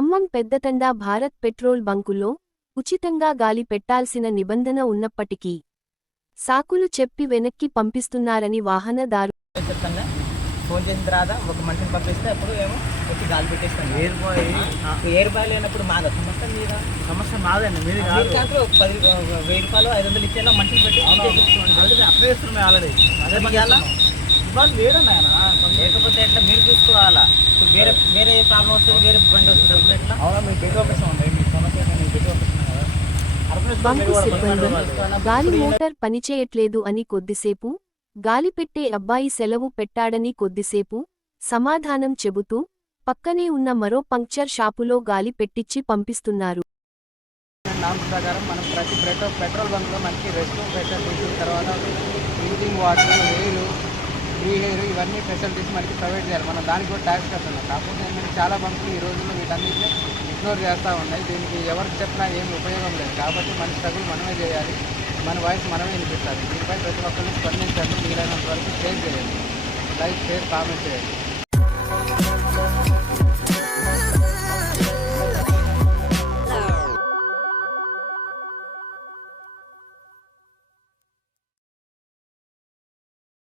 Khammam Peddathanda Bharat petrol బంకుల్లో ఉచితంగా గాలి పెట్టాల్సిన నిబంధన ఉన్నప్పటికీ సాకులు చెప్పి వెనక్కి పంపిస్తున్నారని వాహనదారు చెప్తాను. ఫోన్ చేసిన తర్వాత ఒక మనిషిని పంపిస్తే అప్పుడు ఏమో వచ్చి గాలి పెట్టేస్తాను. ఎయిర్ బాయ్ లేనప్పుడు మాదా సమస్య మీద సమస్య మాదండి, మీరు దాంట్లో 1000 రూపాయలు 500 ఇచ్చేలా మనిషిని పెట్టి అప్లై చేస్తున్నాం ఆల్రెడీ. అదే ఇవాళ ఇవాళ లేడన్నా ఆయన లేకపోతే ఎట్లా మీరు చూసుకోవాలా? వేరే వేరే ప్రాబ్లం వస్తుంది, వేరే బండి వస్తుంది, అప్పుడు ఎట్లా? అవునా, మీకు పెట్టి పంపిస్తామండి. మీ సమస్య మీకు పెట్టి పంపిస్తున్నాం కదా. బంకు సిబ్బంది గాలి మోటార్ పనిచేయట్లేదు అని కొద్దిసేపు, గాలి పెట్టే అబ్బాయి సెలవు పెట్టాడని కొద్దిసేపు సమాధానం చెబుతూ పక్కనే ఉన్న మరో పంక్చర్ షాపులో గాలి పెట్టిచ్చి పంపిస్తున్నారు. నామ్స్ ప్రకారం మనం ప్రతి పెట్రోల్ బంక్లో మనకి రెస్ట్ రూమ్ ఫెసిలిటీస్, తర్వాత డ్రింకింగ్ వాటర్, ఫ్రీ హెయిర్ ఇవన్నీ ఫెసిలిటీస్ మనకి ప్రొవైడ్ చేయాలి. మనం దానికి కూడా ట్యాక్స్ కడుతున్నాం. కాకపోతే ఏంటంటే చాలా బంకులు ఈ రోజుల్లో వీటన్నిటిని ఇగ్నోర్ చేస్తూ ఉన్నాయి. దీనికి ఎవరికి చెప్పినా ఏమి ఉపయోగం లేదు. కాబట్టి మన స్ట్రగుల్ మనమే చేయాలి, మన వాయిస్ మనమే వినిపించాలి. దీనిపై ప్రతి ఒక్కరిని స్పందించండి, వీలైనంత వరకు షేర్ చేయండి, లైక్ షేర్ కామెంట్ చేయండి.